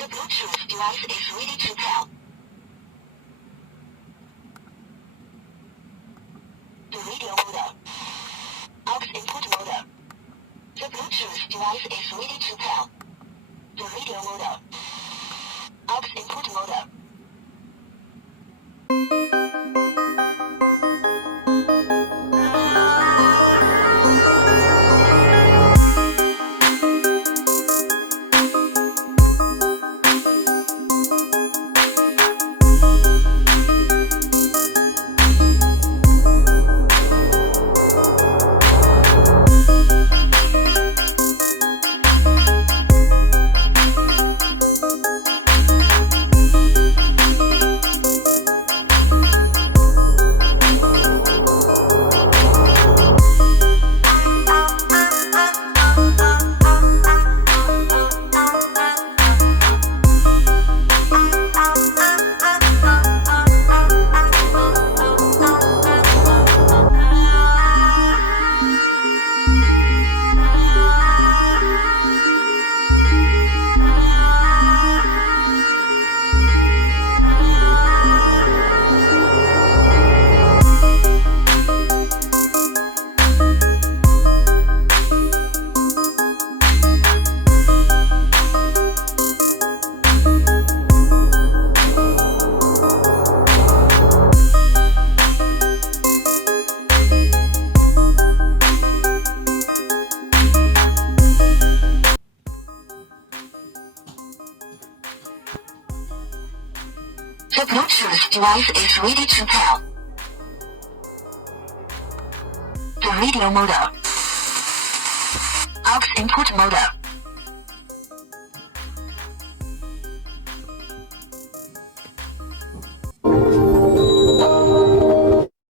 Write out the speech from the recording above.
The Bluetooth device is ready to pair. The radio modem. Aux input modem. The Bluetooth device is ready to pair. The radio modem. Aux input modem. The Bluetooth device is ready to pair. The radio modem. Aux input modem.